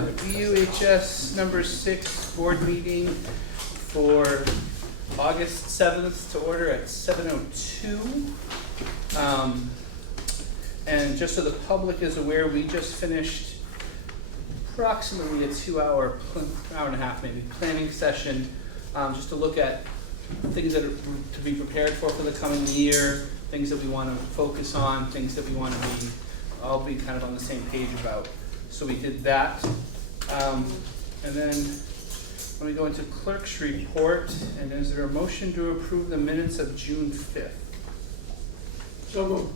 have a BUHS number 6 board meeting for August 7th to order at 7:02. And just so the public is aware, we just finished approximately a 2-hour, hour and a half maybe, planning session, just to look at things that are to be prepared for the coming year, things that we want to focus on, things that we want to all be kind of on the same page about. So we did that. And then let me go into Clerk's report. And is there a motion to approve the minutes of June 5th? So moved.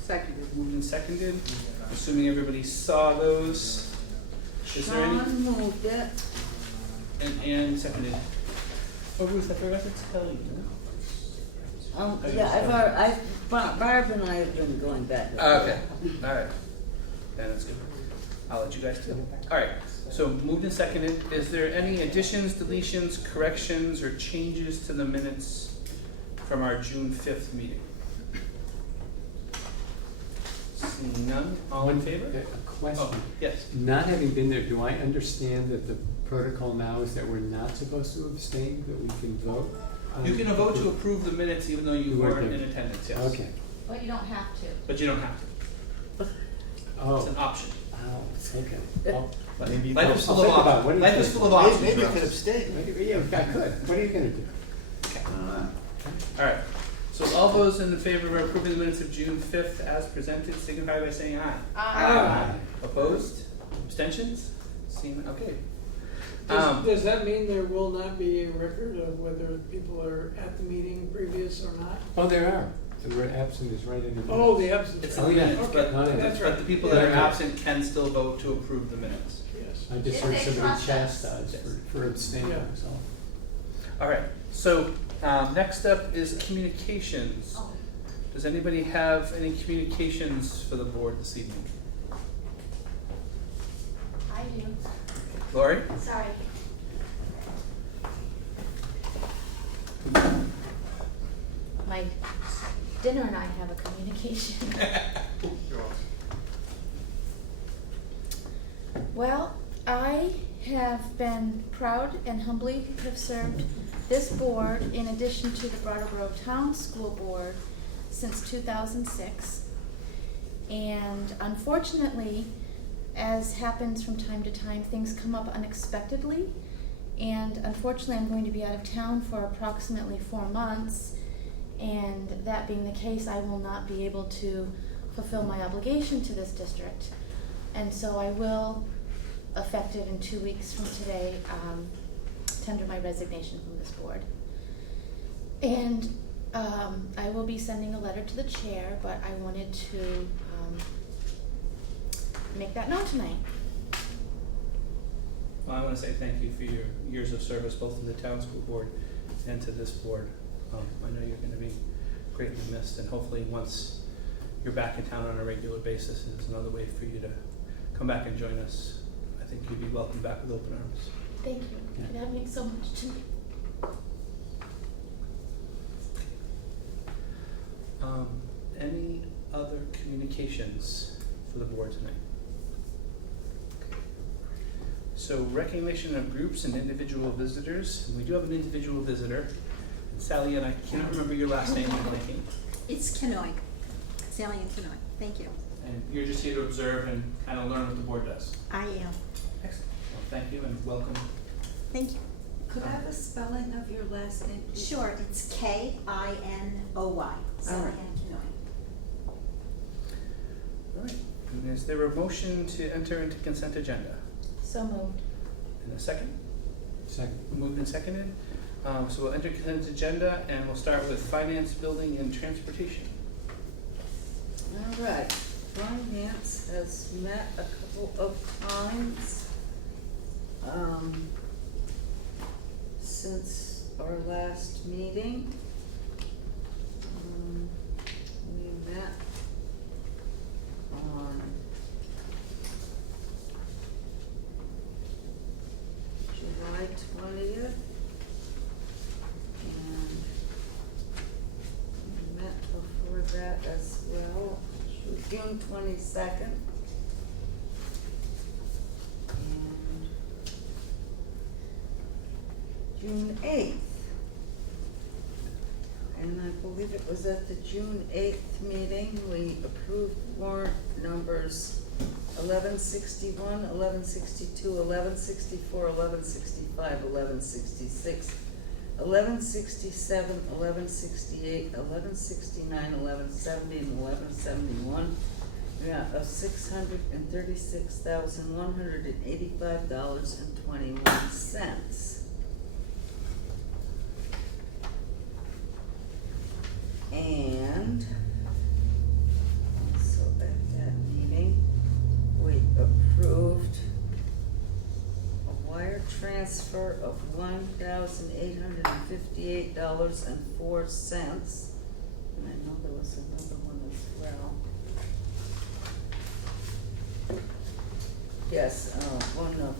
Seconded. Moved and seconded. Assuming everybody saw those. Is there any? Sean moved it. And Ann seconded. Oh, Ruth, I forgot to tell you. Yeah, Barb and I have been going back. Okay, all right. Then that's good. I'll let you guys do it. All right, so moved and seconded. Is there any additions, deletions, corrections, or changes to the minutes from our June 5th meeting? Seeing none, all in favor? A question. Oh, yes. Not having been there, do I understand that the protocol now is that we're not supposed to abstain, that we can vote? You can vote to approve the minutes even though you You weren't weren't there. in attendance, yes. Okay. But you don't have to. But you don't have to. Oh. It's an option. Oh, okay. Well, Maybe Life is I'll full of think about it. options. What do you Life is think? full of options. maybe you Russ. could abstain. yeah, I could. What are you gonna do? Okay. All right, so all those in favor of approving the minutes of June 5th as presented signify by saying aye. Aye. Opposed? Abstentions? Seeing, okay. Does that mean there will not be a record of whether people are at the meeting previous or not? Oh, there are. The word absent is right in the. Oh, minutes. the absence. It's Oh, the yeah. minutes, Okay, but, No, no, that's but right. the people Yeah, that are okay. absent can still vote to approve the minutes. Yes. I just If heard they somebody trust us. chastised for abstaining, Yeah. so. All right, so next up is communications. Oh, Does anybody have any communications for the board this evening? I do. Lori? Sorry. My dinner and I have a communication. Well, I have been proud and humbly have served this board in addition to the Brattleboro Town School Board since 2006. And unfortunately, as happens from time to time, things come up unexpectedly. And unfortunately, I'm going to be out of town for approximately 4 months. And that being the case, I will not be able to fulfill my obligation to this district. And so I will, effective in 2 weeks from today, tender my resignation from this board. And I will be sending a letter to the chair, but I wanted to make that known tonight. Well, I want to say thank you for your years of service, both to the town school board and to this board. I know you're going to be greatly missed, and hopefully once you're back in town on a regular basis, it's another way for you to come back and join us. I think you'd be welcomed back with open arms. Thank you. That means so much to me. Any other communications for the board tonight? So recognition of groups and individual visitors. And we do have an individual visitor. And Sally, and I cannot remember your last name, I'm blanking. It's Kenoy, Sally and Kenoy. Thank you. And you're just here to observe and kind of learn what the board does. I am. Excellent. Well, thank you and welcome. Thank you. Could I have a spelling of your last name, please? Sure, it's Kinoy, Sally Alright. and Kenoy. All right. And is there a motion to enter into consent agenda? So moved. In a second? Second. Moved and seconded. So we'll enter consent agenda and we'll start with finance, building, and transportation. All right, finance has met a couple of times since our last meeting. We met on July 20th. And we met before that as well, June 22nd. And June 8th. And I believe it was at the June 8th meeting, we approved warrant numbers 1161, 1162, 1164, 1165, 1166, 1167, 1168, 1169, 1170, and 1171. Amount of $636,185.21. And so at that meeting, we approved a wire transfer of $1,858.04. And I know there was another one as well. Yes, one of,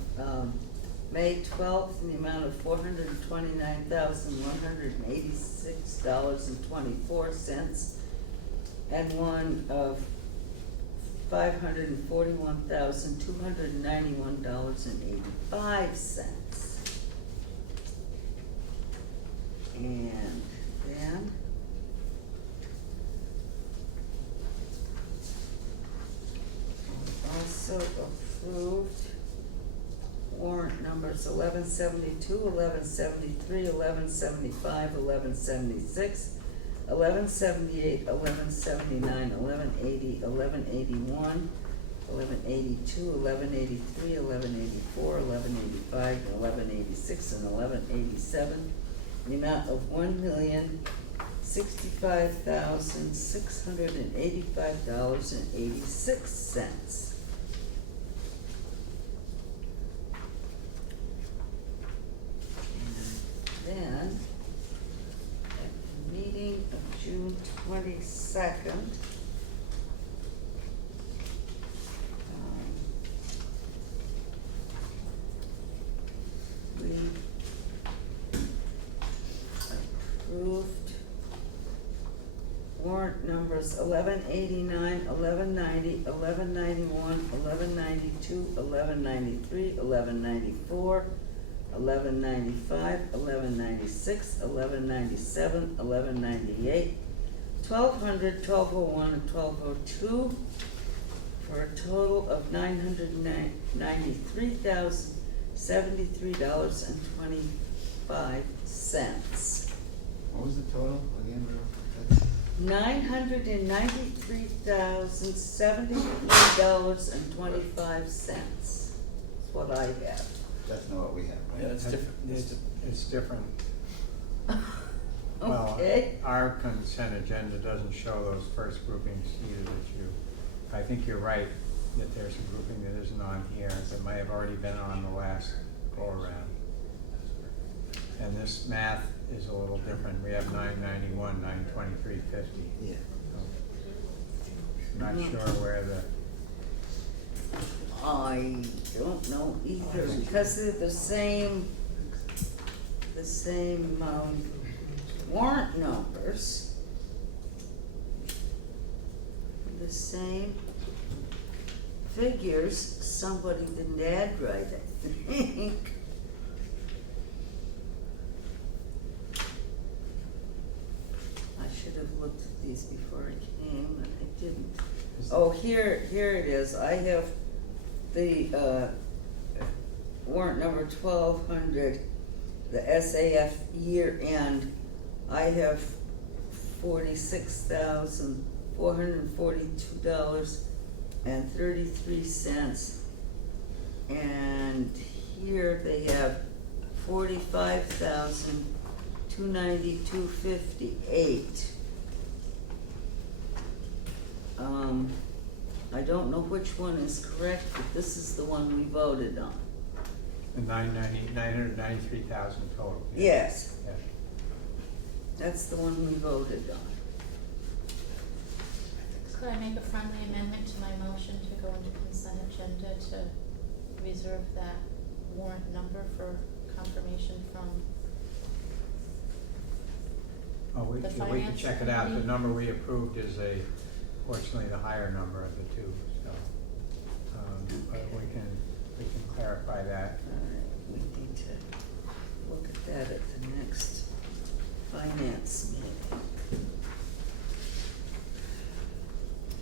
May 12th in the amount of $429,186.24, and one of $541,291.85. And then also approved warrant numbers 1172, 1173, 1175, 1176, 1178, 1179, 1180, 1181, 1182, 1183, 1184, 1185, 1186, and 1187, the amount of $1,065,685.86. Then, at the meeting of June 22nd, we approved warrant numbers 1189, 1190, 1191, 1192, 1193, 1194, 1195, 1196, 1197, 1198, 1200, 1201, and 1202, for a total of $993,073.25. What was the total again? $993,073.25. That's what I have. That's not what we have, right? Yeah, it's different. It's different. Well, Okay. our consent agenda doesn't show those first groupings either that you, I think you're right that there's a grouping that isn't on here that might have already been on the last go around. And this math is a little different. We have 991, 923.50. Yeah. I'm not sure where the, I don't know either, because they're the same warrant numbers. The same figures, somebody didn't add right, I think. I should have looked at these before I came, but I didn't. Oh, here it is. I have the warrant number 1200, the SAF year end. I have $46,442.33, and here they have $45,292.58. I don't know which one is correct, but this is the one we voted on. the 993,000 total. Yeah. Yes, Yeah. that's the one we voted on. Could I make a friendly amendment to my motion to go into consent agenda to reserve that warrant number for confirmation from Oh, we the can finance check it out. The committee? number we approved is fortunately the higher number of the two, so, but we can clarify that. All right, we need to look at that at the next finance meeting.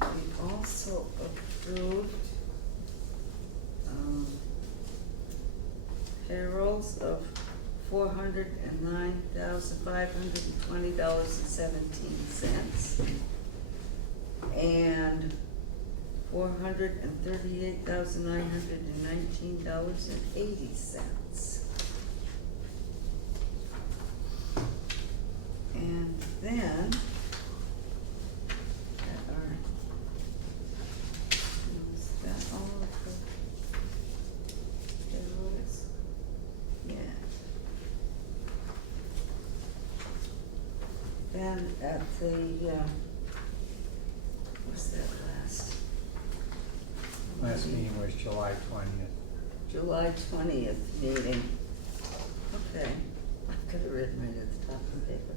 We also approved, payrolls of $409,520.17 and $438,919.80. And then, is that all of the payrolls? Yeah. Then at the, what's that Last meeting was July 20th. July 20th meeting. Okay, I could have written right at the top of the paper.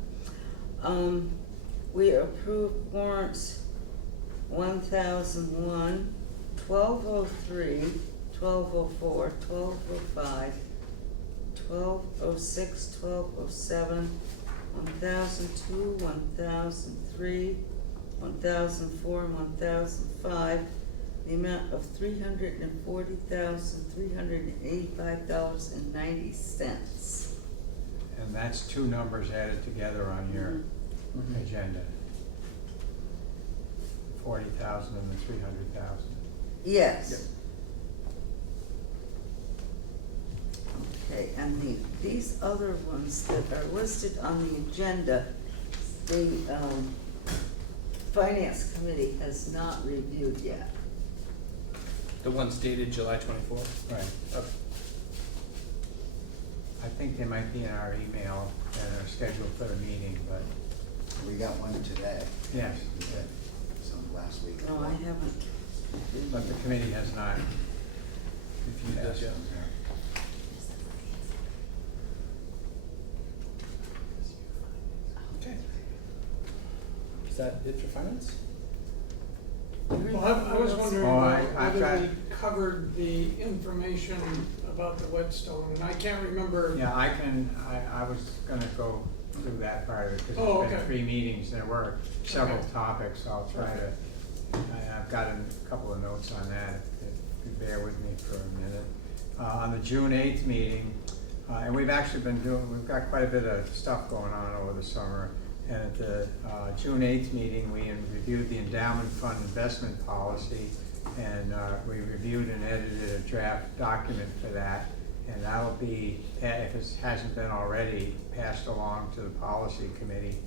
We approved warrants 1001, 1203, 1204, 1205, 1206, 1207, 1002, 1003, 1004, and 1005, the amount of $340,385.90. And that's two numbers added together on your agenda. 40,000 and the 300,000. Yes. Yep. Okay, and these other ones that are listed on the agenda, the, Finance Committee has not reviewed yet. The ones dated July 24th? Right. Okay. I think they might be in our email and are scheduled for the meeting, but We got one today. yes, We got some last week. No, I haven't. but the committee has not reviewed Yes, that. yeah. Okay. Is that it for finance? Well, I was wondering Oh, I've whether got- we covered the information about the whetstone, and I can't remember. Yeah, I was gonna go through that part of it, because Oh, there's been okay. 3 meetings, there were several Okay. topics, so I'll try to, I've got a couple of notes on that, if you bear with me for a minute. On the June 8th meeting, and we've actually been we've got quite a bit of stuff going on over the summer. And at the June 8th meeting, we reviewed the endowment fund investment policy, and we reviewed and edited a draft document for that. And that'll be, if it hasn't been already, passed along to the policy committee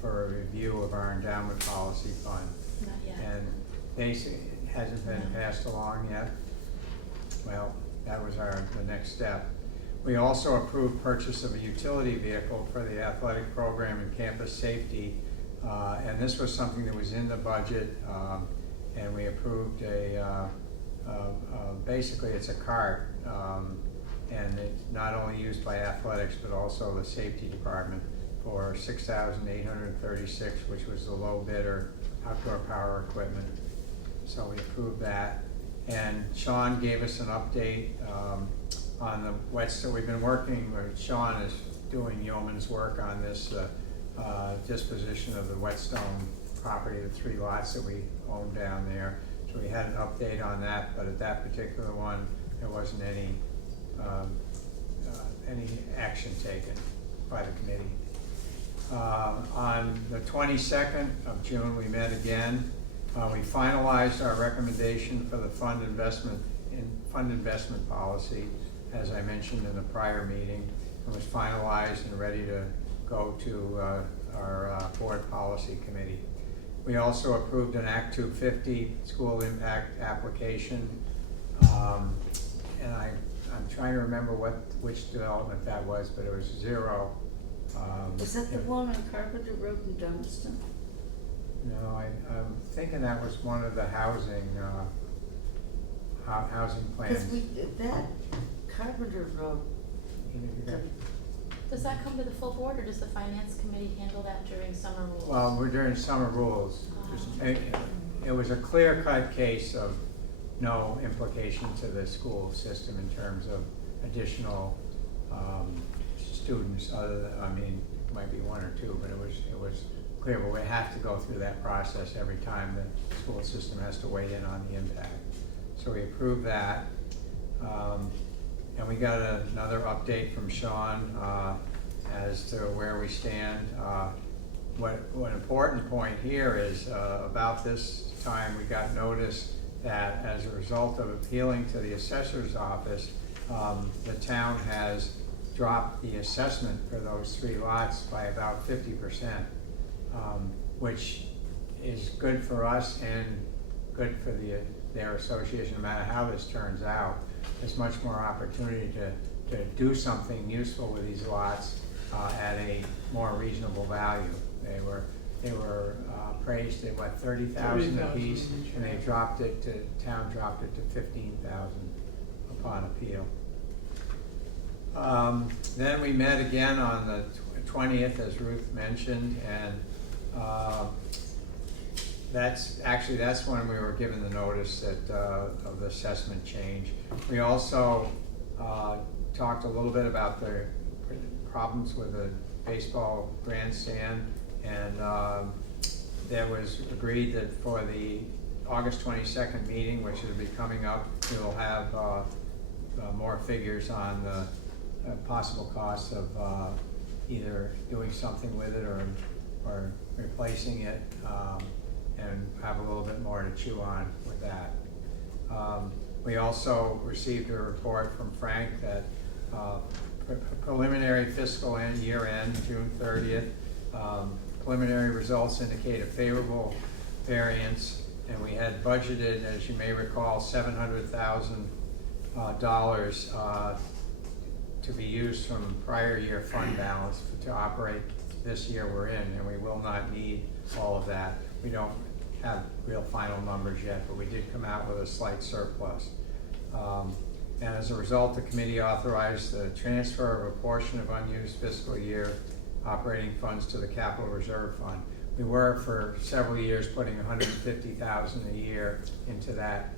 for a review of our endowment policy fund. Not yet. And basically, it hasn't been No. passed along yet. Well, that was the next step. We also approved purchase of a utility vehicle for the athletic program and campus safety. And this was something that was in the budget, and we approved basically it's a cart, and it's not only used by athletics, but also the safety department for $6,836, which was the low bidder, outdoor power equipment. So we approved that. And Sean gave us an update on the whetstone. We've been working, Sean is doing yeoman's work on this disposition of the whetstone property, the 3 lots that we own down there. So we had an update on that, but at that particular one, there wasn't any action taken by the committee. On the 22nd of June, we met again. We finalized our recommendation for the fund investment policy, as I mentioned in the prior meeting. It was finalized and ready to go to our board policy committee. We also approved an Act 250 school impact application, and I'm trying to remember which development that was, but it was 0. Was that the one on Carpenter Road in Dummerston? No, I'm thinking that was one of the housing plans. Because that Carpenter Road, Does that come to the full board, or does the finance committee handle that during summer rules? Well, we're during summer rules. It was a clear-cut case of no implication to the school system in terms of additional students other than, I mean, might be one or two, but it was clear, but we have to go through that process every time the school system has to weigh in on the impact. So we approved that. And we got another update from Sean as to where we stand. One important point here is about this time we got notice that as a result of appealing to the assessor's office, the town has dropped the assessment for those 3 lots by about 50%, which is good for us and good for their association. No matter how this turns out, there's much more opportunity to do something useful with these lots at a more reasonable value. They were appraised at what, 30,000 apiece, and they dropped it to, town dropped it to 15,000 upon appeal. Then we met again on the 20th, as Ruth mentioned, and that's when we were given the notice that of the assessment change. We also talked a little bit about the problems with the baseball grandstand, and there was agreed that for the August 22nd meeting, which will be coming up, we will have more figures on the possible costs of either doing something with it or replacing it, and have a little bit more to chew on with that. We also received a report from Frank that preliminary fiscal end, year end, June 30th, preliminary results indicate a favorable variance, and we had budgeted, as you may recall, $700,000 to be used from prior year fund balance to operate this year we're in, and we will not need all of that. We don't have real final numbers yet, but we did come out with a slight surplus. And as a result, the committee authorized the transfer of a portion of unused fiscal year operating funds to the capital reserve fund. We were for several years putting $150,000 a year into that.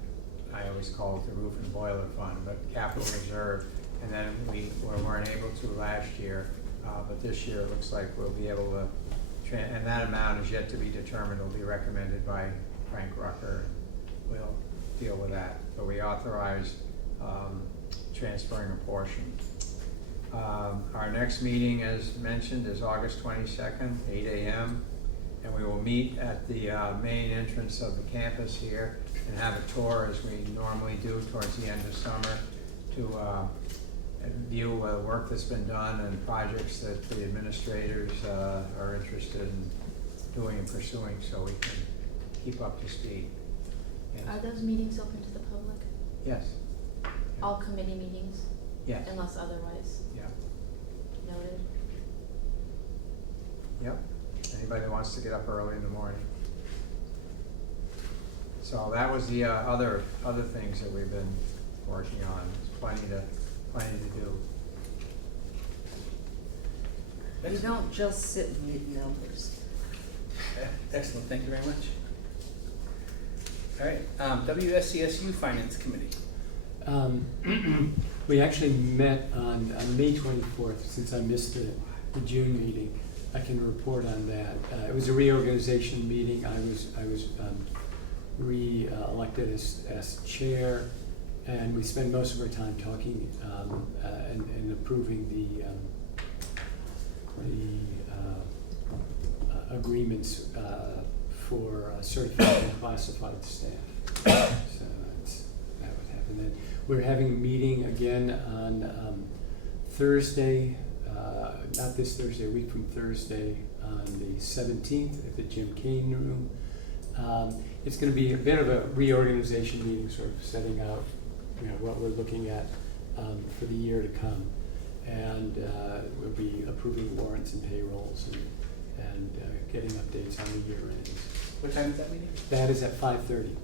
I always call it the roof and boiler fund, but capital reserve. And then we weren't able to last year, but this year it looks like we'll be able to, and that amount is yet to be determined. Will be recommended by Frank Rucker. We'll deal with that. But we authorized transferring a portion. Our next meeting, as mentioned, is August 22nd, 8 a.m. And we will meet at the main entrance of the campus here and have a tour, as we normally do towards the end of summer, to view work that's been done and projects that the administrators are interested in doing and pursuing, so we can keep up to speed. Yes. Are those meetings open to the public? Yes. All committee meetings? Yes. Unless otherwise Yeah. noted? Yep. Anybody that wants to get up early in the morning. So that was the other things that we've been working on. There's plenty to do. You don't just sit and read numbers. Excellent, thank you very much. All right, WSESU Finance Committee. We actually met on May 24th, since I missed the June meeting. I can report on that. It was a reorganization meeting. I was re-elected as chair, and we spent most of our time talking and approving the agreements for certified and classified staff. So that would happen then. We're having a meeting again on Thursday, not this Thursday, a week from Thursday, on the 17th at the Jim Kane room. It's going to be a bit of a reorganization meeting, sort of setting out, what we're looking at for the year to come, and we'll be approving warrants and payrolls and getting updates on the year end. What time is that meeting? That is at 5:30.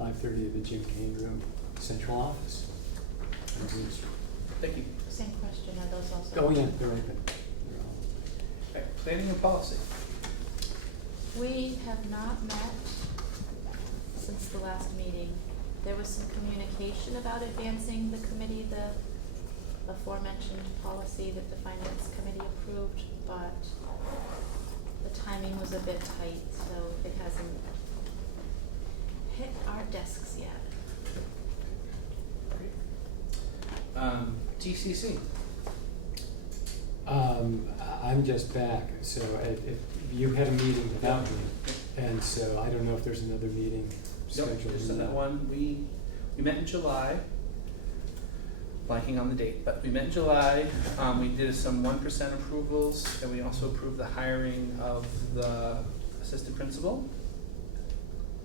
5:30 at the Jim Kane room, central office. Thank you. Same question, are those also? Oh yeah, they're open. All right, planning and policy. We have not met since the last meeting. There was some communication about advancing the committee, the aforementioned policy that the finance committee approved, but the timing was a bit tight, so it hasn't hit our desks yet. TCC. I'm just back, so you had a meeting without me, and so I don't know if there's another meeting Nope, scheduled. just or on that not. one, we met in July, blanking on the date, but we met in July, we did some 1% approvals, and we also approved the hiring of the assistant principal.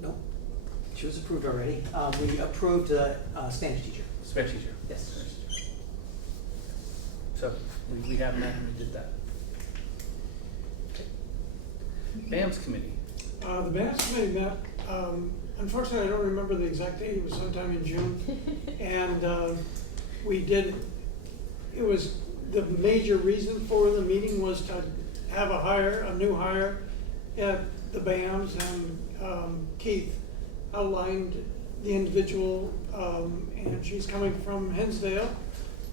Nope, she was approved already. We approved Spanish teacher. Spanish teacher. Yes. So, we have met and we did that. Okay. BAMS committee. The BAMS committee met, unfortunately, I don't remember the exact date, it was sometime in June. And we did, it was, the major reason for the meeting was to have a new hire at the BAMS, and Keith outlined the individual, and she's coming from Hinsdale,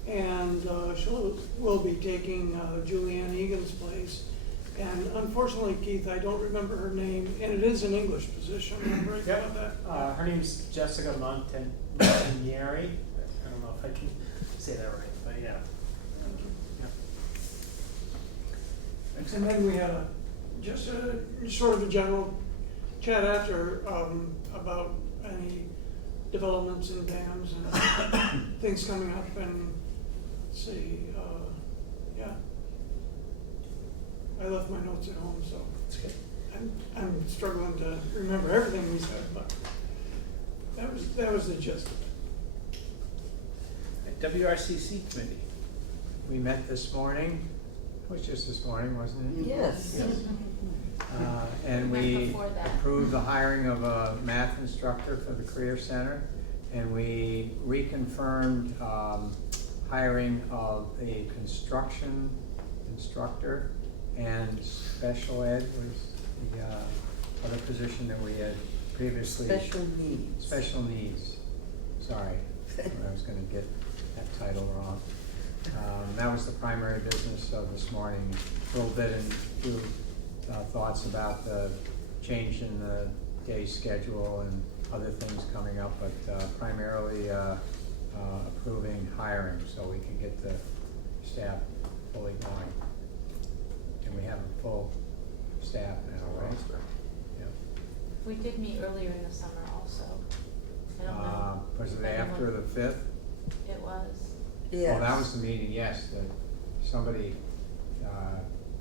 and she will be taking Julianne Egan's place. And unfortunately, Keith, I don't remember her name, and it is an English position, am I right about that? Her name's Jessica Montanieri. I don't know if I can say that right, but yeah. And then we had just a sort of a general chat after about any developments in dams and things coming up, and let's see, yeah. I left my notes at home, so That's good. I'm struggling to remember everything we said, but that was the gist of it. WRCC committee. We met this morning, it was just this morning, wasn't it? Yes. And We met we before that. approved the hiring of a math instructor for the Career Center, and we reconfirmed hiring of a construction instructor, and special ed was the other position that we had previously. Special needs. Special needs, sorry, I was gonna get that title wrong. That was the primary business of this morning, a little bit into thoughts about the change in the day schedule and other things coming up, but primarily approving hiring so we can get the staff fully going. And we have a full staff now, right? Yep. We did meet earlier in the summer also. I don't know. Was it if anyone- after the 5th? It was. Yes. Oh, that was the meeting, yes, that somebody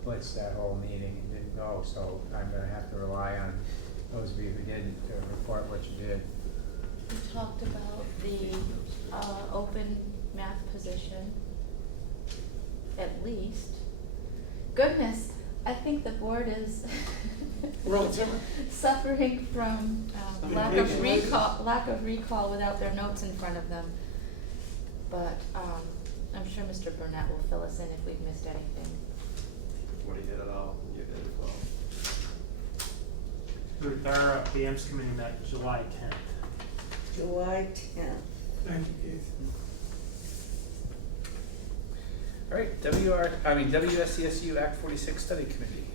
blitzed that whole meeting and didn't go, so I'm gonna have to rely on those of you who didn't to report what you did. We talked about the open math position, at least. Goodness, I think the board is World Summer. suffering from lack of recall without their notes in front of them. But I'm sure Mr. Burnett will fill us in if we've missed anything. What he did it all, you did as well. Ruth, our BM's committee met July 10th. July 10th. Thank you, Keith. All right, WSESU Act 46 Study Committee.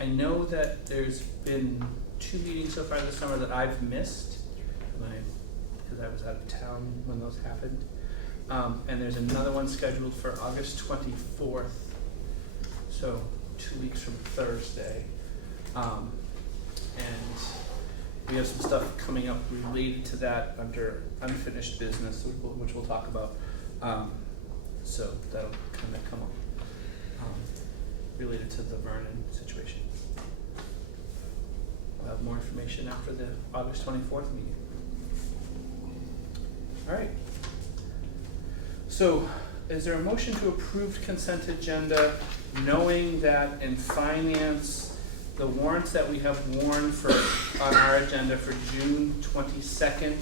I know that there's been 2 meetings so far this summer that I've missed, because I was out of town when those happened. And there's another one scheduled for August 24th, so 2 weeks from Thursday. And we have some stuff coming up related to that under unfinished business, which we'll talk about. So that'll kind of come up related to the Vernon situation. We'll have more information after the August 24th meeting. All right. So is there a motion to approve consent agenda, knowing that in finance, the warrants that we have warned on our agenda for June 22nd,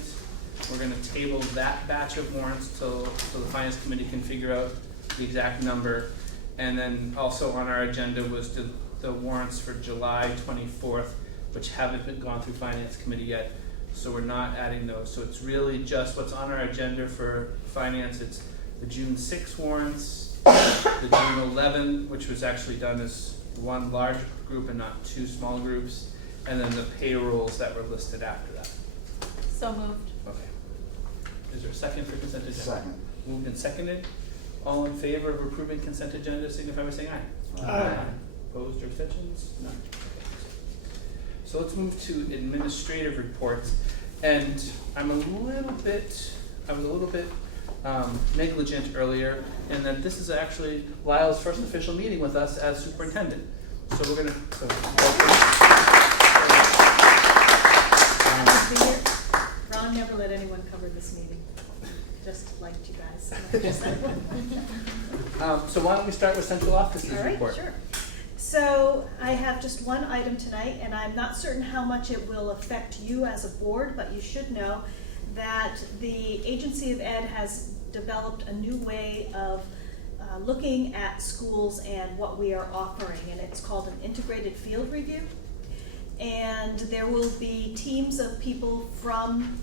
we're gonna table that batch of warrants so the finance committee can figure out the exact number. And then also on our agenda was the warrants for July 24th, which haven't gone through finance committee yet. So we're not adding those. So it's really just what's on our agenda for finance. It's the June 6 warrants, the June 11, which was actually done as one large group and not two small groups, and then the payrolls that were listed after that. So moved. Okay. Is there a second for consent agenda? Second. Moved and seconded. All in favor of approving consent agenda, signify by saying aye. Aye. Opposed or abstentions? None. Okay. So let's move to administrative reports. And I was a little bit negligent earlier, in that this is actually Lyle's first official meeting with us as superintendent. So we're gonna, Ron never let anyone cover this meeting, just liked you guys. so why don't we start with central office's All right, report? sure. So I have just one item tonight, and I'm not certain how much it will affect you as a board, but you should know that the Agency of Ed has developed a new way of looking at schools and what we are offering, and it's called an integrated field review. And there will be teams of people from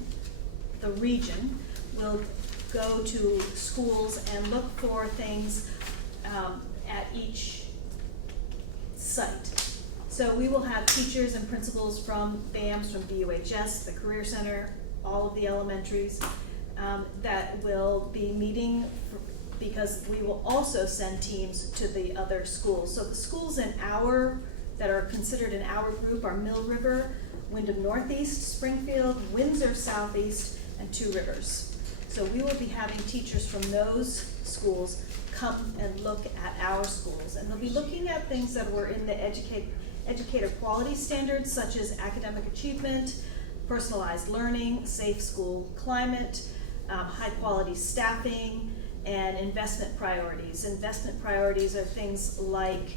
the region will go to schools and look for things at each site. So we will have teachers and principals from BAMS, from BUHS, the Career Center, all of the elementaries that will be meeting because we will also send teams to the other schools. So the schools that are considered in our group are Mill River, Wyndham Northeast, Springfield, Windsor Southeast, and Two Rivers. So we will be having teachers from those schools come and look at our schools. And they'll be looking at things that were in the educator quality standards, such as academic achievement, personalized learning, safe school climate, high quality staffing, and investment priorities. Investment priorities are things like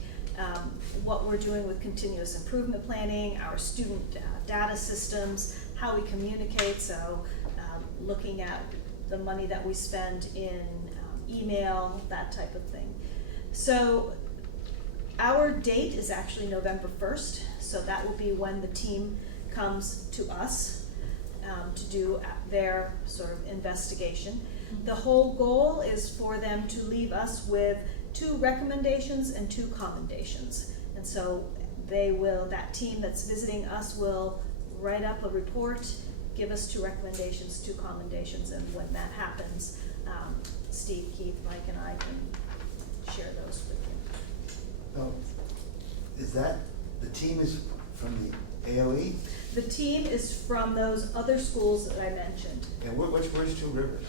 what we're doing with continuous improvement planning, our student data systems, how we communicate, so looking at the money that we spend in email, that type of thing. So our date is actually November 1st, so that will be when the team comes to us to do their sort of investigation. The whole goal is for them to leave us with 2 recommendations and 2 commendations. And so that team that's visiting us will write up a report, give us 2 recommendations, 2 commendations, and when that happens, Steve, Keith, Mike, and I can share those with you. Oh, is that, the team is from the AOE? The team is from those other schools that I mentioned. And where's Two Rivers?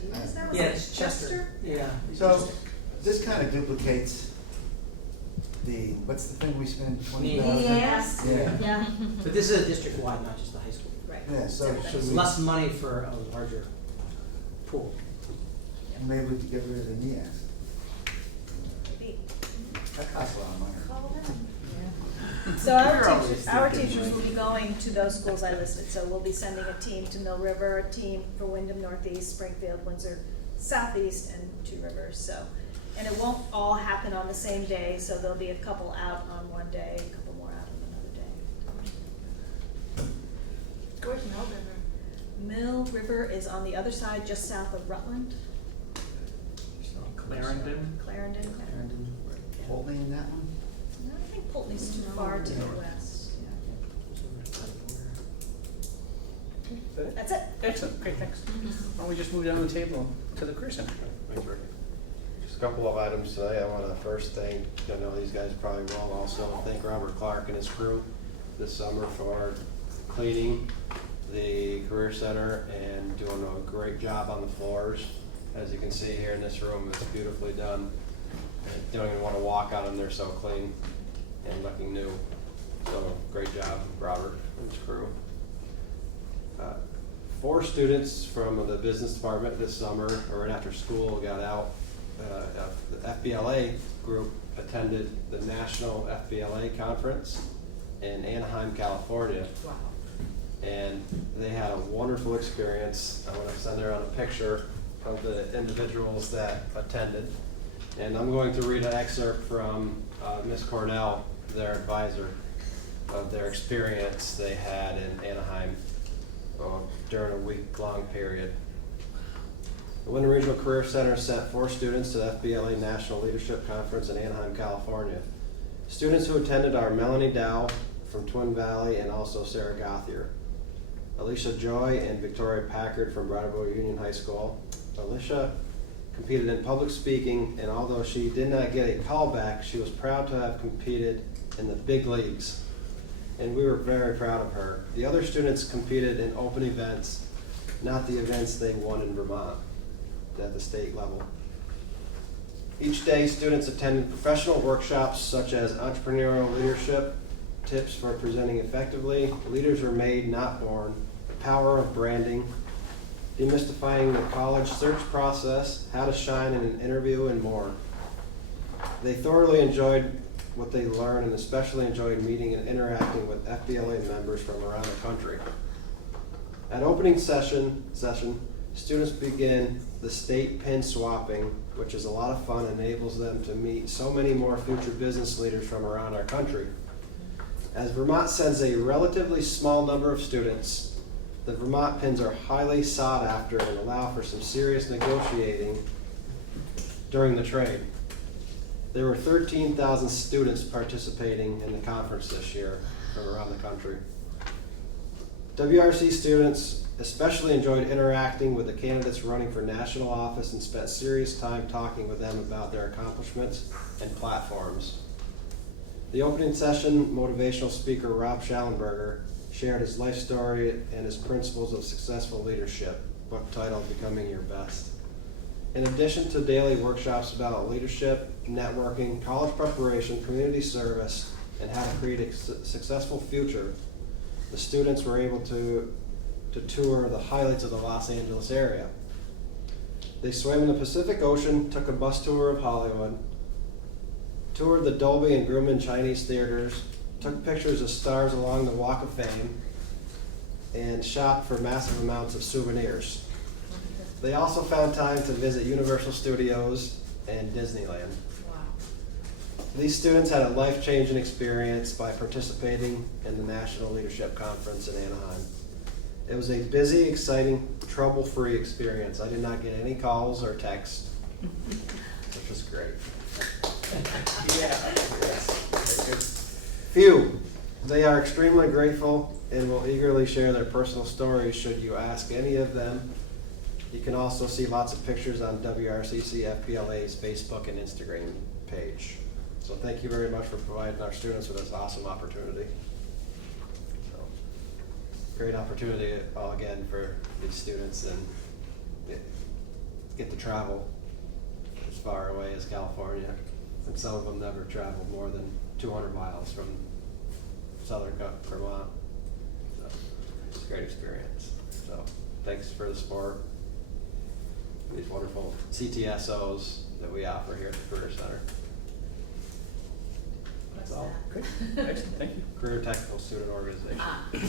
Do you guys know? Yeah, it's Chester. Yeah. So, this kind of duplicates what's the thing we spend $20,000? Yes. Yeah. Yeah. But this is a district-wide, not just the high school. Right. Yeah, so should It's we, less money for a larger pool. maybe we could get rid of the NIAS. Maybe. That costs a lot of money. Call them. So You're always our thinking, teachers right? will be going to those schools I listed, so we'll be sending a team to Mill River, a team for Wyndham Northeast, Springfield, Windsor Southeast, and Two Rivers, so. And it won't all happen on the same day, so there'll be a couple out on one day, a couple more out on another day. Where's Mill River? Mill River is on the other side, just south of Rutland, Clarendon. Clarendon. Holding in that one? No, I think Pulteney's too far to the west, yeah. That's it. Excellent, great, thanks. Why don't we just move down the table to the Career Center? Thanks, Rick. Just a couple of items today. I want to first thank, I know these guys probably will also, thank Robert Clark and his crew this summer for cleaning the Career Center and doing a great job on the floors. As you can see here in this room, it's beautifully done. You don't even want to walk on them, they're so clean and looking new. So great job, Robert and his crew. 4 students from the business department this summer, or right after school, got out. The FBLA group attended the National FBLA Conference in Anaheim, California. Wow. And they had a wonderful experience. I want to send around a picture of the individuals that attended. And I'm going to read an excerpt from Ms. Cornell, their advisor, of their experience they had in Anaheim during a week-long period. The Wyndham Regional Career Center sent 4 students to the FBLA National Leadership Conference in Anaheim, California. Students who attended are Melanie Dow from Twin Valley and also Sarah Gothier. Alicia Joy and Victoria Packard from Brattleboro Union High School. Alicia competed in public speaking, and although she did not get a call back, she was proud to have competed in the big leagues, and we were very proud of her. The other students competed in open events, not the events they won in Vermont at the state level. Each day, students attended professional workshops such as entrepreneurial leadership, tips for presenting effectively, leaders are made, not born, the power of branding, demystifying the college search process, how to shine in an interview, and more. They thoroughly enjoyed what they learned and especially enjoyed meeting and interacting with FBLA members from around the country. At opening session, students begin the state pin swapping, which is a lot of fun and enables them to meet so many more future business leaders from around our country. As Vermont sends a relatively small number of students, the Vermont pins are highly sought after and allow for some serious negotiating during the trade. There were 13,000 students participating in the conference this year from around the country. WRC students especially enjoyed interacting with the candidates running for national office and spent serious time talking with them about their accomplishments and platforms. The opening session, motivational speaker Rob Schallenberger shared his life story and his principles of successful leadership, book titled Becoming Your Best. In addition to daily workshops about leadership, networking, college preparation, community service, and how to create a successful future, the students were able to tour the highlights of the Los Angeles area. They swam in the Pacific Ocean, took a bus tour of Hollywood, toured the Dolby and Grumman Chinese theaters, took pictures of stars along the Walk of Fame, and shopped for massive amounts of souvenirs. They also found time to visit Universal Studios and Disneyland. Wow. These students had a life-changing experience by participating in the National Leadership Conference in Anaheim. It was a busy, exciting, trouble-free experience. I did not get any calls or texts, which was great. Few. They are extremely grateful and will eagerly share their personal stories should you ask any of them. You can also see lots of pictures on WRCC FBLA's Facebook and Instagram page. So thank you very much for providing our students with this awesome opportunity. So, great opportunity again for these students and get to travel as far away as California. And some of them never traveled more than 200 miles from southern Vermont. So it's a great experience. So thanks for the support. These wonderful CTSOs that we offer here at the Career Center. That's all. Good, excellent, thank you. Career Technical Student Organization. All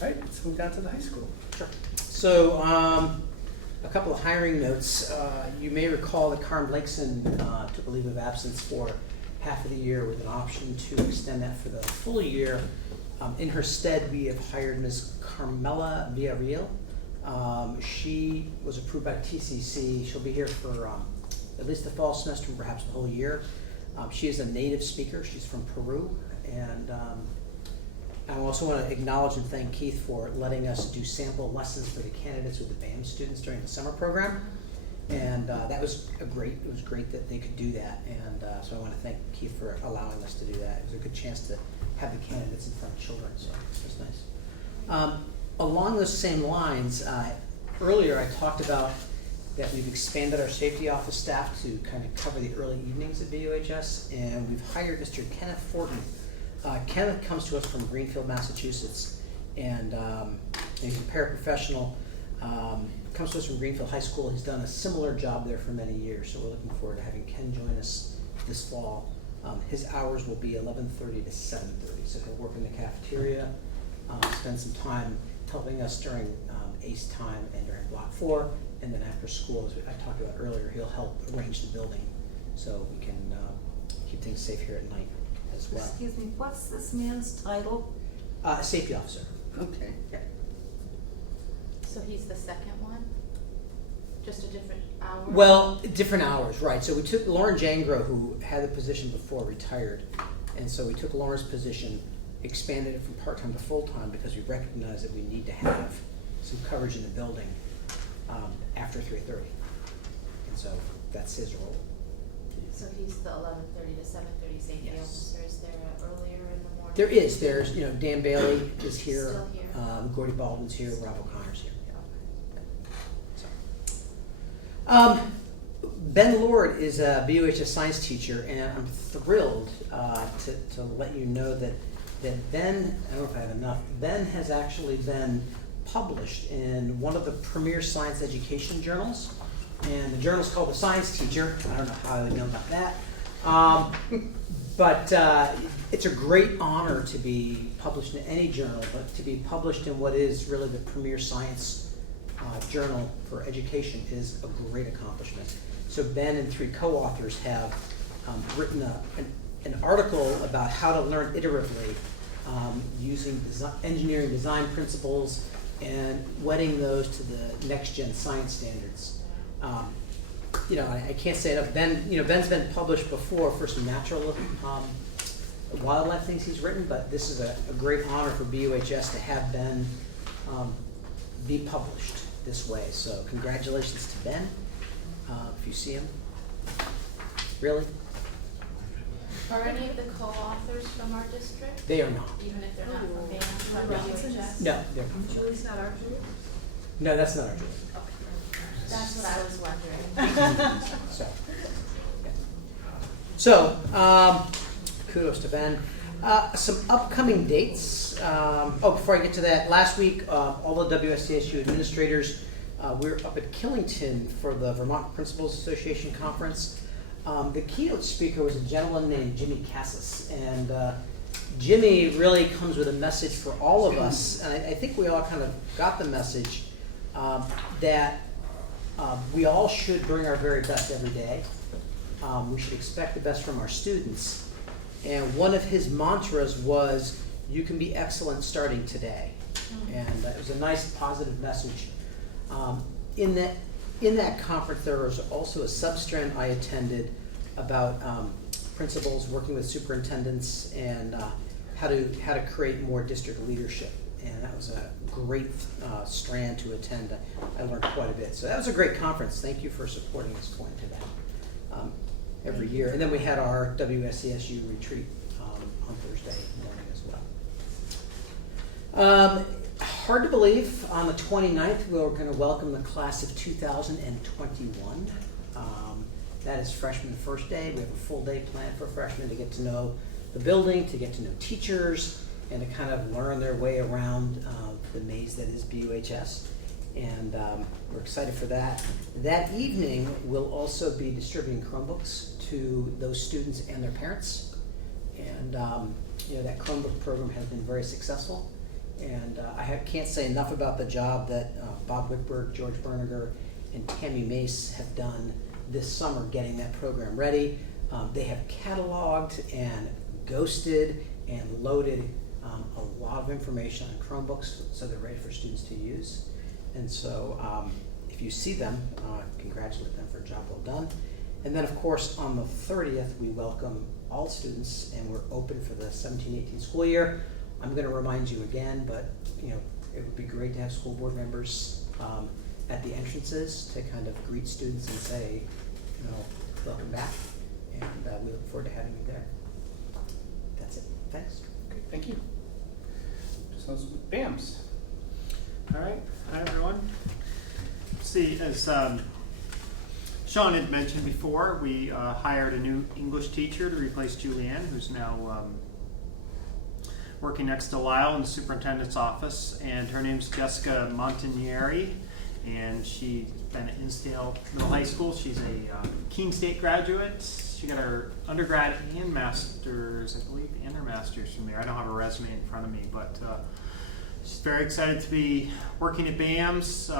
right, let's move down to the high school. Sure. So, a couple of hiring notes. You may recall that Karen Blakeson took a leave of absence for half of the year with an option to extend that for the full year. In her stead, we have hired Ms. Carmela Villarreal. She was approved by TCC. She'll be here for at least the fall semester and perhaps the whole year. She is a native speaker. She's from Peru. And I also want to acknowledge and thank Keith for letting us do sample lessons for the candidates with the BAM students during the summer program. And that was it was great that they could do that. And so I want to thank Keith for allowing us to do that. It was a good chance to have the candidates in front of children, so it was nice. Along those same lines, earlier I talked about that we've expanded our safety office staff to kind of cover the early evenings at BUHS, and we've hired Mr. Kenneth Fortin. Kenneth comes to us from Greenfield, Massachusetts, and he's a paraprofessional. Comes to us from Greenfield High School. He's done a similar job there for many years, so we're looking forward to having Ken join us this fall. His hours will be 11:30 to 7:30, so he'll work in the cafeteria, spend some time helping us during ACE time and during Block 4, and then after school, as I talked about earlier, he'll help arrange the building so we can keep things safe here at night as well. Excuse me, what's this man's title? Safety officer. Okay. Yeah. So he's the second one? just a different hour? Well, different hours, right. So we took Lauren Jangro, who had the position before, retired. And so we took Lauren's position, expanded it from part-time to full-time because we recognized that we need to have some coverage in the building after 3:30. And so that's his role. So he's the 11:30 to 7:30 safety Yes. officer. Is there earlier in the morning? There's, Dan Bailey is here. Still here. Gordy Baldwin's here, Rob O'Connor's here. Ben Lord is a BUHS science teacher, and I'm thrilled to let you know that Ben, I don't know if I have enough, Ben has actually been published in one of the premier science education journals, and the journal's called The Science Teacher. I don't know how I would know about that. But it's a great honor to be published in any journal, but to be published in what is really the premier science journal for education is a great accomplishment. So Ben and 3 co-authors have written an article about how to learn iteratively using engineering design principles and wedding those to the next-gen science standards. I can't say enough. Ben's been published before for some natural wildlife things he's written, but this is a great honor for BUHS to have Ben be published this way. So congratulations to Ben. If you see him. Really? Are any of the co-authors from our district? They are not. Even if they're not from BAM, from WHS? No, they're not. Julie's not our Julie? No, that's not our Julie. That's what I was wondering. So, kudos to Ben. Some upcoming dates. Before I get to that, last week, all the WSESU administrators, we're up at Killington for the Vermont Principals Association Conference. The keynote speaker was a gentleman named Jimmy Cassis, and Jimmy really comes with a message for all of us, and I think we all kind of got the message that we all should bring our very best every day. We should expect the best from our students. And one of his mantras was, you can be excellent starting today. And it was a nice positive message. In that conference, there was also a substrand I attended about principals working with superintendents and how to create more district leadership. And that was a great strand to attend. I learned quite a bit. So that was a great conference. Thank you for supporting us going to that every year. And then we had our WSESU retreat on Thursday morning as well. Hard to believe, on the 29th, we're going to welcome the class of 2021. That is freshman first day. We have a full day planned for freshmen to get to know the building, to get to know teachers, and to kind of learn their way around the maze that is BUHS. And we're excited for that. That evening, we'll also be distributing Chromebooks to those students and their parents. And that Chromebook program has been very successful. And I can't say enough about the job that Bob Whitberg, George Berniger, and Tammy Mace have done this summer getting that program ready. They have cataloged and ghosted and loaded a lot of information on Chromebooks so they're ready for students to use. And so if you see them, congratulate them for a job well done. And then of course on the 30th, we welcome all students and we're open for the 17-18 school year. I'm going to remind you again, but it would be great to have school board members at the entrances to kind of greet students and say, welcome back, and we look forward to having you there. That's it. Thanks. Okay, thank you. So, BAMS. All right, hi everyone. See, as Sean had mentioned before, we hired a new English teacher to replace Julianne, who's now working next to Lyle in the superintendent's office, and her name's Jessica Montanieri, and she's been at Insdale Middle High School. She's a Keene State graduate. She got her undergrad and master's, I believe, and her master's from there. I don't have a resume in front of me, but she's very excited to be working at BAMS.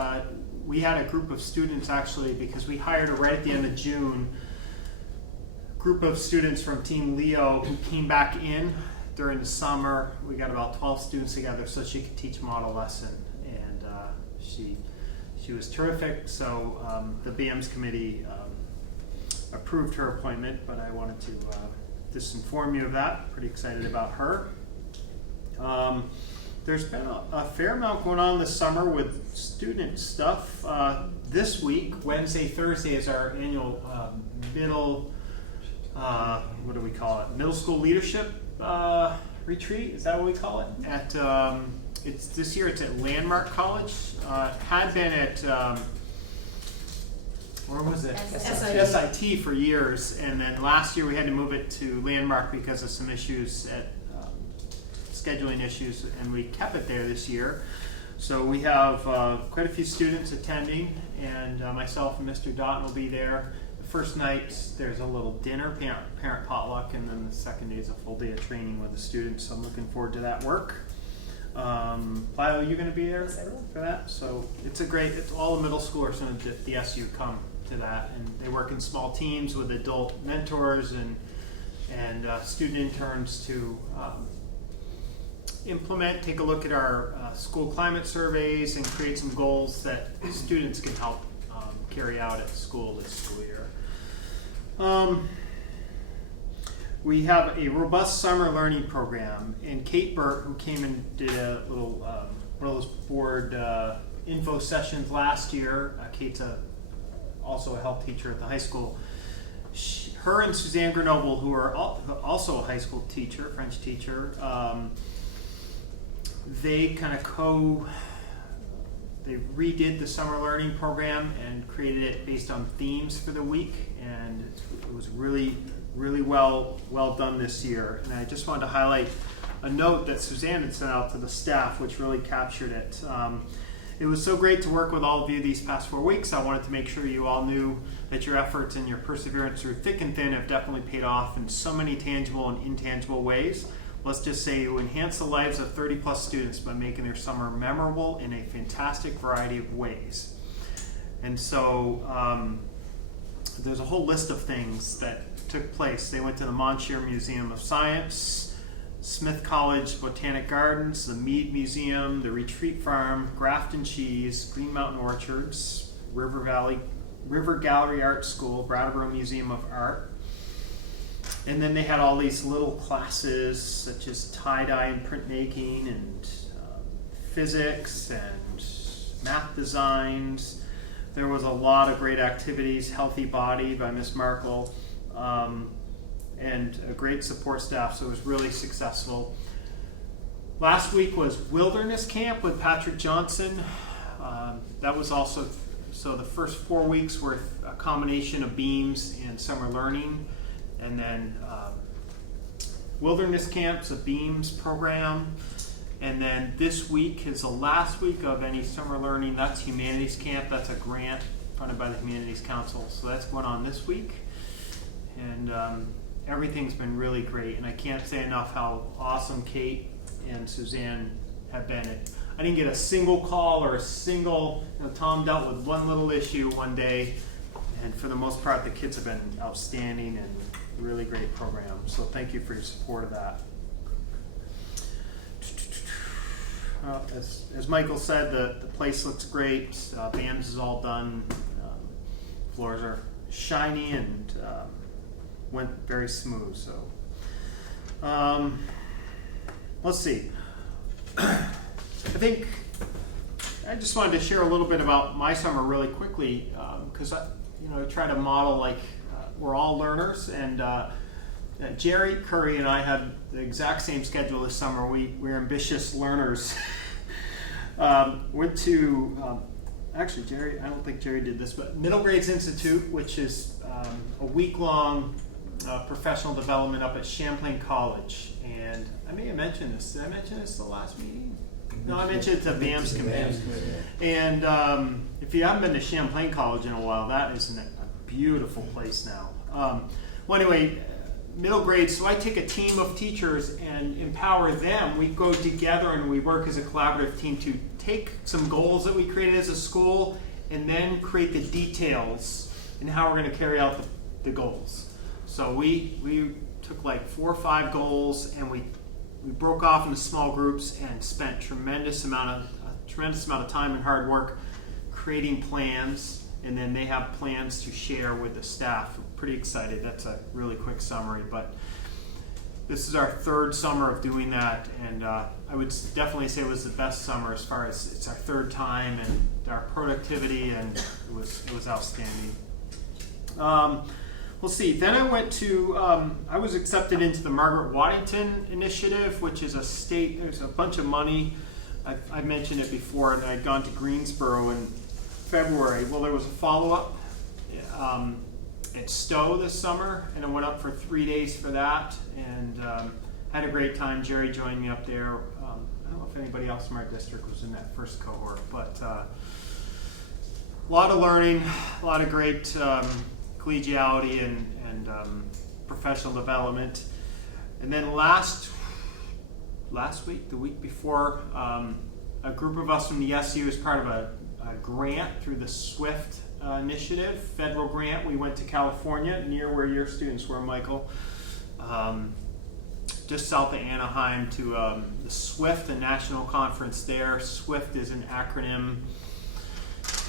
We had a group of students actually, because we hired her right at the end of June, group of students from Team Leo who came back in during the summer. We got about 12 students together so she could teach model lesson, and She was terrific, so the BMS committee approved her appointment, but I wanted to just inform you of that. Pretty excited about her. There's been a fair amount going on this summer with student stuff. This week, Wednesday, Thursday, is our annual what do we call it? Middle school leadership retreat. Is that what we call it? At it's this year. It's at Landmark College. Had been at where was it? SIT for years, and then last year we had to move it to Landmark because of some issues at scheduling issues, and we kept it there this year. So we have quite a few students attending, and myself and Mr. Dotton will be there. The first night there's a little dinner, parent potluck, and then the second day is a full day of training with the students. So I'm looking forward to that work. Viola, are you going to be there for that? So it's all the middle schoolers in the SU come to that, and they work in small teams with adult mentors and student interns to take a look at our school climate surveys and create some goals that students can help carry out at school this school year. We have a robust summer learning program, and Kate Burt, who came and did a little one of those board info sessions last year. Kate's also a health teacher at the high school. Her and Suzanne Grenoble, who are also a high school teacher, French teacher, they redid the summer learning program and created it based on themes for the week, and it was really well done this year. And I just wanted to highlight a note that Suzanne had sent out to the staff, which really captured it. It was so great to work with all of you these past 4 weeks. I wanted to make sure you all knew that your efforts and your perseverance through thick and thin have definitely paid off in so many tangible and intangible ways. Let's just say you enhance the lives of 30 plus students by making their summer memorable in a fantastic variety of ways. And so there's a whole list of things that took place. They went to the Montier Museum of Science, Smith College Botanic Gardens, the Mead Museum, the Retreat Farm, Grafton Cheese, Green Mountain Orchards, River Gallery Art School, Brattleboro Museum of Art. And then they had all these little classes such as tie-dye and printmaking and physics and math designs. There was a lot of great activities, Healthy Body by Miss Markle, and a great support staff, so it was really successful. Last week was Wilderness Camp with Patrick Johnson. That was also, so the first 4 weeks were a combination of beams and summer learning. And then Wilderness Camp's a beams program. And then this week is the last week of any summer learning. That's Humanities Camp. That's a grant funded by the Humanities Council. So that's going on this week. And everything's been really great. And I can't say enough how awesome Kate and Suzanne have been. I didn't get a single call or Tom dealt with one little issue one day. And for the most part, the kids have been outstanding and really great program. So thank you for your support of that. As Michael said, the place looks great. BAMS is all done. Floors are shiny and went very smooth. So let's see. I think I just wanted to share a little bit about my summer really quickly because I try to model like we're all learners, and Jerry Curry and I had the exact same schedule this summer. We're ambitious learners. Went to actually Jerry. I don't think Jerry did this, but Middle Grades Institute, which is a week-long professional development up at Champlain College. And I may have mentioned this. Did I mention this the last meeting? No, I mentioned it to BAMS committee. And if you haven't been to Champlain College in a while, that is a beautiful place now. Well, anyway, middle grade, so I take a team of teachers and empower them. We go together and we work as a collaborative team to take some goals that we created as a school and then create the details and how we're going to carry out the goals. So we took like 4 or 5 goals and we broke off into small groups and spent tremendous amount of time and hard work creating plans, and then they have plans to share with the staff. We're pretty excited. That's a really quick summary, but this is our third summer of doing that, and I would definitely say it was the best summer as far as it's our third time, and our productivity, and it was outstanding. We'll see. Then I went to, I was accepted into the Margaret Waddington Initiative, which is a state, there's a bunch of money. I mentioned it before, and I'd gone to Greensboro in February. Well, there was a follow-up at Stowe this summer, and I went up for 3 days for that, and had a great time. Jerry joined me up there. I don't know if anybody else from our district was in that first cohort, but a lot of learning, a lot of great collegiality and professional development. And then last week, the week before, a group of us from the SU, as part of a grant through the SWIFT initiative, federal grant, we went to California, near where your students were, Michael, just south of Anaheim, to the SWIFT, the national conference there. SWIFT is an acronym,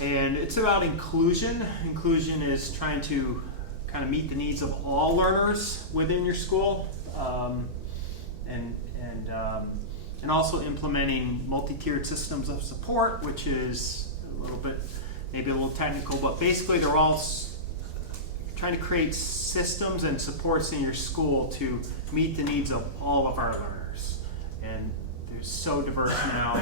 and it's about inclusion. Inclusion is trying to kind of meet the needs of all learners within your school, and also implementing multi-tiered systems of support, which is a little bit, maybe a little technical, but basically they're all trying to create systems and supports in your school to meet the needs of all of our learners. And they're so diverse now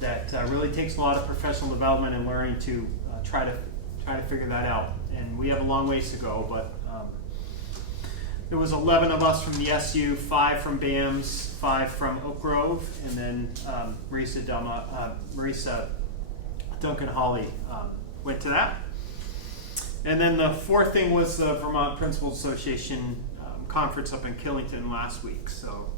that really takes a lot of professional development and learning to try to figure that out. And we have a long ways to go, but there was 11 of us from the SU, 5 from BAMS, 5 from Oak Grove, and then Marisa Duncan Hawley went to that. And then the fourth thing was the Vermont Principals Association conference up in Killington last week. So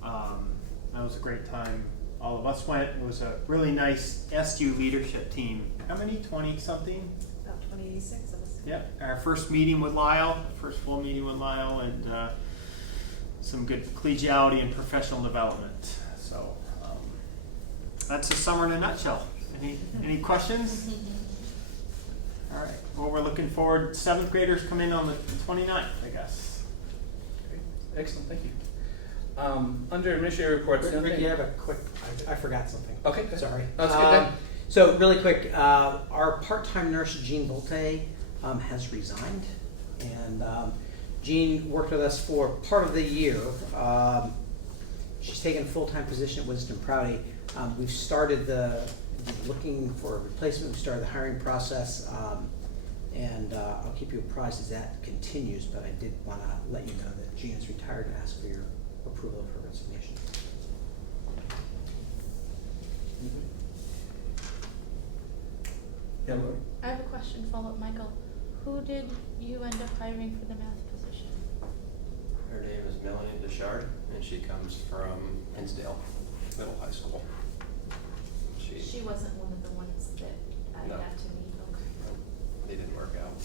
that was a great time. All of us went. It was a really nice SU leadership team. How many? 20-something? About 26 of us. Yep. Our first meeting with Lyle, first full meeting with Lyle, and some good collegiality and professional development. So that's the summer in a nutshell. Any questions? All right. Well, we're looking forward. 7th graders come in on the 29th, I guess. Great. Excellent, thank you. Under administrative reports, Rick, you have a quick, I forgot something. Okay. Sorry. That's good. So really quick, our part-time nurse, Jean Volte, has resigned. And Jean worked with us for part of the year. She's taken a full-time position at Wisdom Prouty. We've started looking for a replacement. We started the hiring process, and I'll keep you apprised as that continues, but I did want to let you know that Jean is retired and ask for your approval of her resignation. Yeah, Lori? I have a question, follow-up, Michael. Who did you end up hiring for the math position? Her name is Melanie Deschard, and she comes from Hinsdale Middle High School. She wasn't one of the ones that I No. got to meet. Okay. They didn't work out.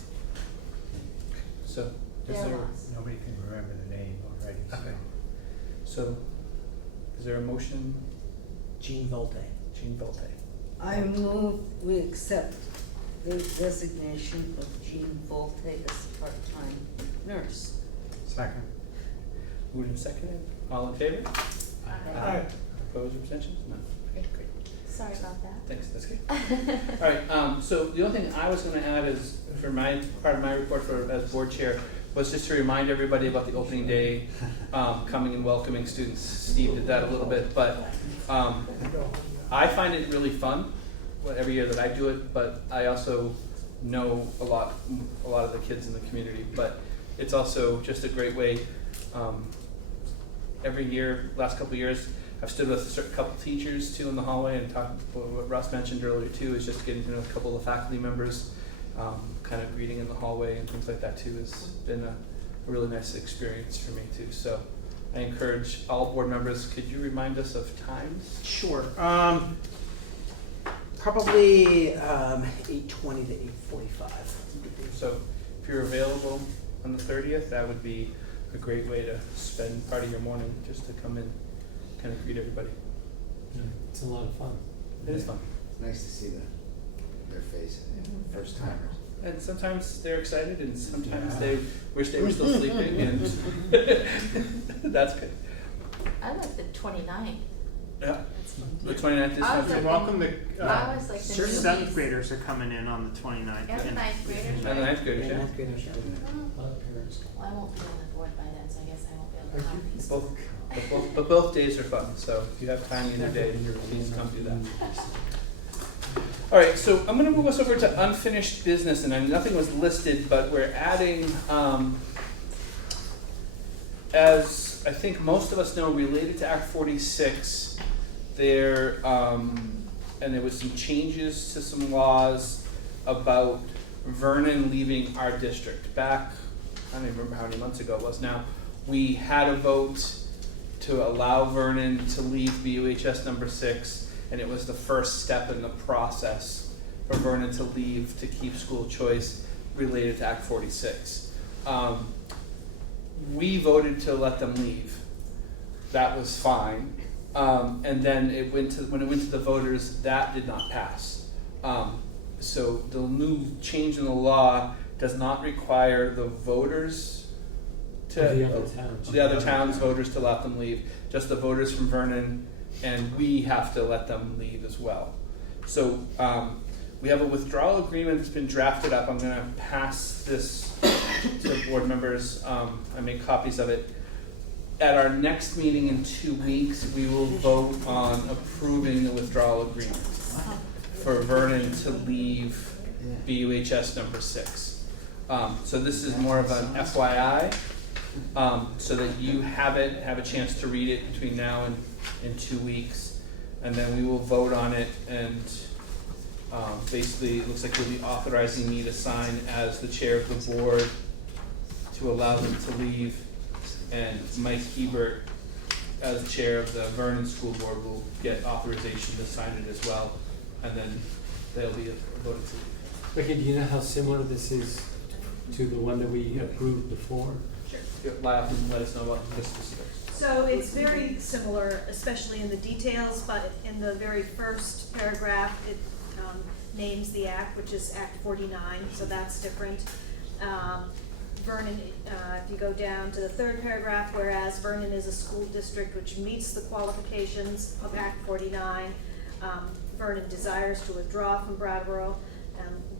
So, is They're there, lost. Nobody can remember the name already, so. Okay. So, is there a motion? Jean Volte. Jean Volte. I move we accept the designation of Jean Volte as a part-time nurse. Second. Moved and seconded. All in favor? Aye. Opposed or abstentions? No. Okay, great. Sorry about that. Thanks, that's good. All right, so the only thing I was gonna add is, for my, part of my report as board chair, was just to remind everybody about the opening day, coming and welcoming students. Steve did that a little bit, but I find it really fun every year that I do it, but I also know a lot of the kids in the community, but it's also just a great way. Every year, last couple of years, I've stood with a certain couple teachers too in the hallway and talked, what Russ mentioned earlier too, is just getting to know a couple of faculty members, kind of greeting in the hallway and things like that too has been a really nice experience for me too. So I encourage all board members, could you remind us of times? Sure. Probably 8:20 to 8:45. So if you're available on the 30th, that would be a great way to spend part of your morning, just to come in, kind of greet everybody. It's a lot of fun. It is fun. It's nice to see that. their face, first timers. And sometimes they're excited, and sometimes they wish they were still sleeping, and that's good. I like the 29th. Yeah, the 29th is I was fun. like- Welcome to, I was like the your newbies. 7th graders are coming in on the 29th. And the 9th graders, And the right? ninth graders, yeah. A lot of parents come. Well, I won't be on the board by then, so I guess I won't be able to come. But both days are fun, so if you have time in your day, please come do that. All right, so I'm gonna move us over to unfinished business, and then nothing was listed, but we're adding, as I think most of us know, related to Act 46, there, and there was some changes to some laws about Vernon leaving our district. Back, I don't even remember how many months ago it was now, we had a vote to allow Vernon to leave BUHS number 6, and it was the first step in the process for Vernon to leave to keep school choice related to Act 46. We voted to let them leave. That was fine. And then when it went to the voters, that did not pass. So the new change in the law does not require the voters the other towns' voters to let them leave, just the voters from Vernon, and we have to let them leave as well. So we have a withdrawal agreement that's been drafted up. I'm going to pass this to board members. I made copies of it. At our next meeting in 2 weeks, we will vote on approving the withdrawal agreement for Vernon to leave BUHS number 6. So this is more of an FYI. So that you have a chance to read it between now and 2 weeks, and then we will vote on it, and basically it looks like you'll be authorizing me to sign as the chair of the board to allow them to leave, and Mike Hebert as chair of the Vernon School Board will get authorization to sign it as well, and then they'll be voted to leave. Ricky, do you know how similar this is to the one that we approved before? Lyle can let us know about the specifics. So it's very similar, especially in the details, but in the very first paragraph, it names the act, which is Act 49, so that's different. Vernon, if you go down to the third paragraph, whereas Vernon is a school district which meets the qualifications of Act 49, Vernon desires to withdraw from Brattleboro.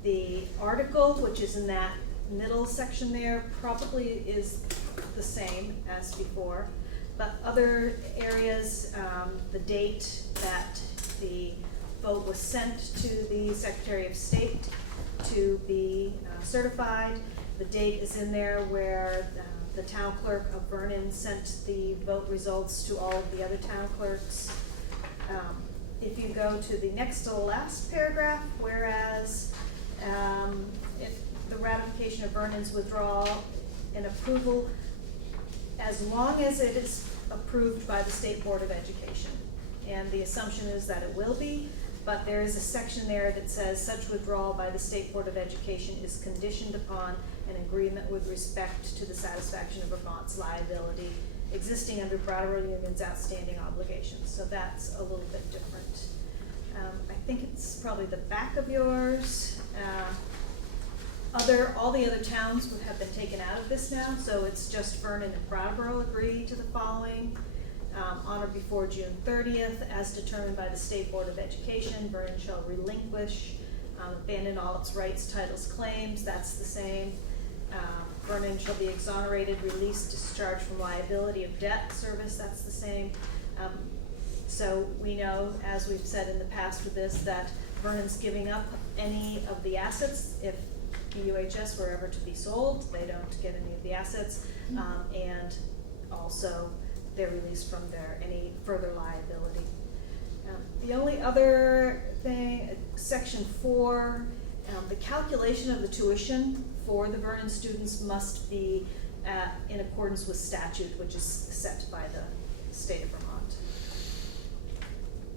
The article, which is in that middle section there, probably is the same as before, but other areas, the date that the vote was sent to the Secretary of State to be certified, the date is in there where the town clerk of Vernon sent the vote results to all of the other town clerks. If you go to the next to last paragraph, whereas if the ratification of Vernon's withdrawal and approval, as long as it is approved by the State Board of Education. And the assumption is that it will be, but there is a section there that says such withdrawal by the State Board of Education is conditioned upon an agreement with respect to the satisfaction of Vermont's liability existing under Brattleboro Union's outstanding obligations. So that's a little bit different. I think it's probably the back of yours. All the other towns would have been taken out of this now, so it's just Vernon and Brattleboro agree to the following. On or before June 30th, as determined by the State Board of Education, Vernon shall relinquish, abandon all its rights, titles, claims, that's the same. Vernon shall be exonerated, released, discharged from liability of debt service, that's the same. So we know, as we've said in the past with this, that Vernon's giving up any of the assets if BUHS were ever to be sold, they don't get any of the assets, and also they're released from any further liability. The only other thing, Section 4, the calculation of the tuition for the Vernon students must be in accordance with statute, which is set by the state of Vermont.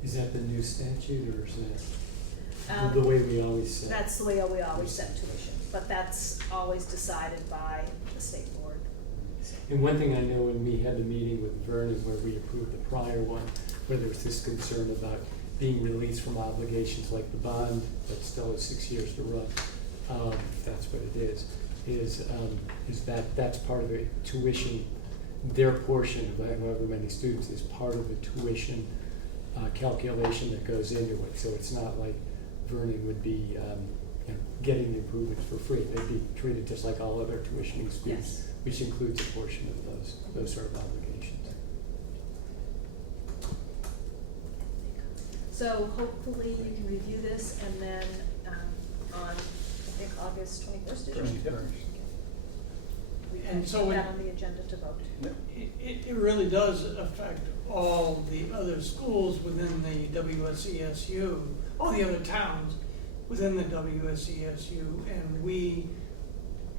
Is that the new statute, or is that the way we always set? That's the way we always set tuition, but that's always decided by the state board. And one thing I know when we had the meeting with Vernon where we approved the prior one, where there was this concern about being released from obligations like the bond, that still has 6 years to run, if that's what it is that's part of the tuition, their portion of however many students is part of the tuition calculation that goes into it. So it's not like Vernon would be getting the improvements for free. They'd be treated just like all other tuitioning schools, Yes. which includes a portion of those sort of obligations. So hopefully you can review this and then, on, I think, August 21st, is it? We can And so put when- that on the agenda to vote. It really does affect all the other schools within the WSESU, all the other towns within the WSESU, and we,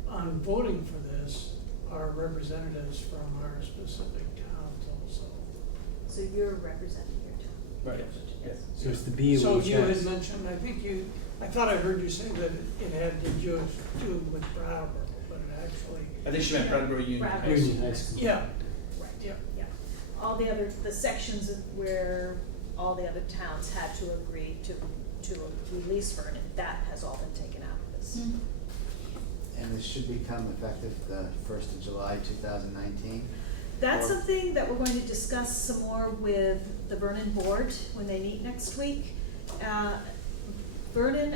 on voting for this, are representatives from our specific towns also. So you're representing your town. Right. Yes. So it's the BUHS. So you had mentioned, I thought I heard you say that it had to do with Brattleboro, but it actually, I think she meant Brattleboro Union. Brattleboro. Union High School. yeah, Right, yeah. yeah. All the other, the sections where all the other towns had to agree to release Vernon, that has all been taken out of this. And this should become effective the 1st of July, 2019? That's Or- something that we're going to discuss some more with the Vernon board when they meet next week. Vernon,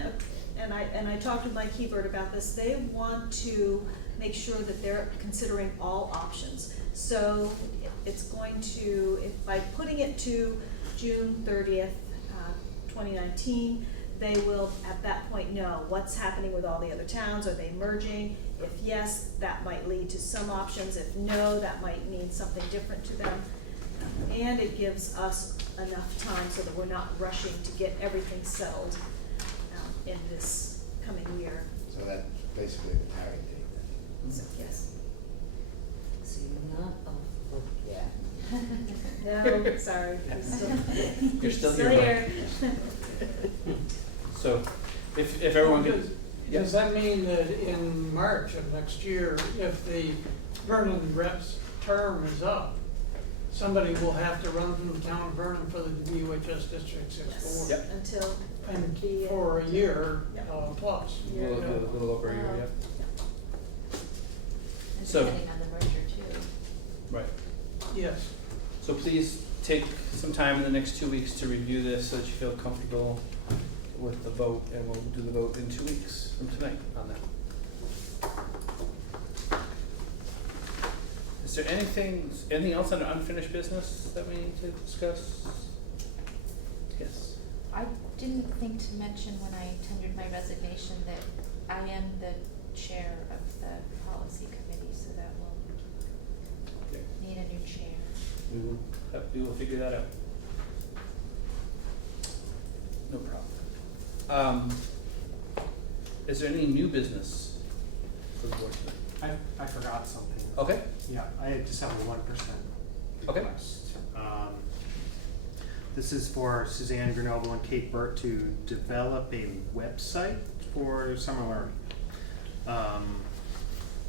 and I talked with Mike Hebert about this, they want to make sure that they're considering all options. So it's going to, by putting it to June 30th, 2019, they will at that point know what's happening with all the other towns. Are they merging? If yes, that might lead to some options. If no, that might mean something different to them. And it gives us enough time so that we're not rushing to get everything settled in this coming year. So that's basically the target date then? So, yes. So you're not off the hook yet. No, sorry, You're still here, So, if everyone gets, Does that mean that in March of next year, if the Vernon rep's term is up, somebody will have to run from the town of Vernon for the BUHS District 6 Yes, board? Yep. until And the, for a year Yep. plus. a little over a year, yeah. And So- depending on the merger too. Right. Yes. So please take some time in the next 2 weeks to review this so that you feel comfortable with the vote, and we'll do the vote in 2 weeks from tonight on that. Is there anything else under unfinished business that we need to discuss? Yes. I didn't think to mention when I tendered my resignation that I am the chair of the policy committee, so that will Okay. need a new chair. We will figure that out. No problem. Is there any new business for the board tonight? I forgot something. Okay, Yeah, I just have a 1% Okay. request. This is for Suzanne Grenoble and Kate Burt to develop a website for summer learning.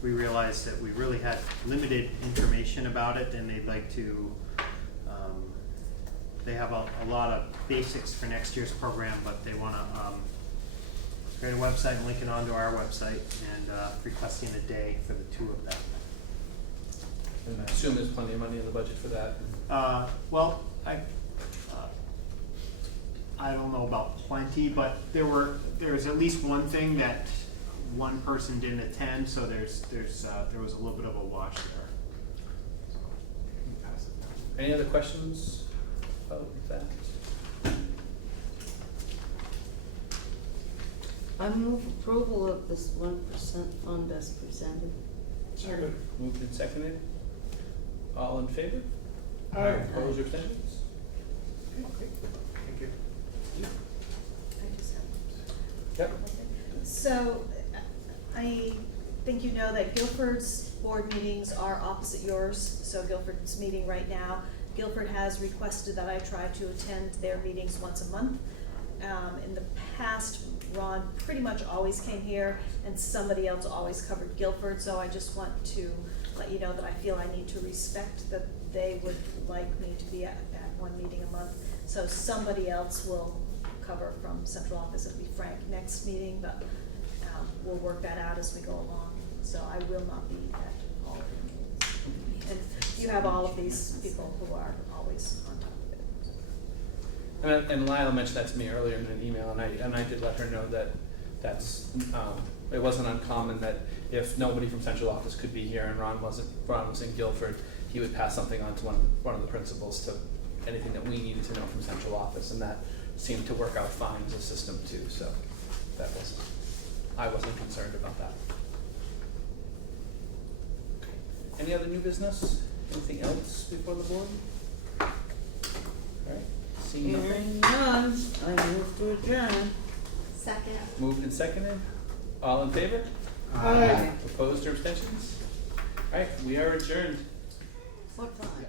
We realized that we really had limited information about it, and they'd like to, they have a lot of basics for next year's program, but they wanna create a website and link it onto our website, and requesting a day for the two of them. and I assume there's plenty of money in the budget for that. Well, I don't know about plenty, but there was at least one thing that one person didn't attend, so there was a little bit of a wash there. So, you can pass it down. Any other questions about that? I move approval of this 1% fund as presented. Second. Moved and seconded. All in favor? Aye. Opposed or abstentions? Okay. Thank you. I just have Yep. So, I think you know that Guilford's board meetings are opposite yours, so Guilford's meeting right now. Guilford has requested that I try to attend their meetings once a month. In the past, Ron pretty much always came here, and somebody else always covered Guilford, so I just want to let you know that I feel I need to respect that they would like me to be at one meeting a month. So somebody else will cover from central office. It'll be Frank next meeting, but we'll work that out as we go along. So I will not be at all of the meetings. And you have all of these people who are always on top of it. And Lila mentioned that to me earlier in an email, and I did let her know that it wasn't uncommon that if nobody from central office could be here and Ron was in Guilford, he would pass something on to one of the principals to anything that we needed to know from central office, and that seemed to work out fine as a system too. So I wasn't concerned about that. Any other new business? Anything else before the board? All right. Seeing nothing. Hearing none, I move to adjourn. Second. Moved and seconded. All in favor? Aye. Opposed or abstentions? All right, we are adjourned. What time?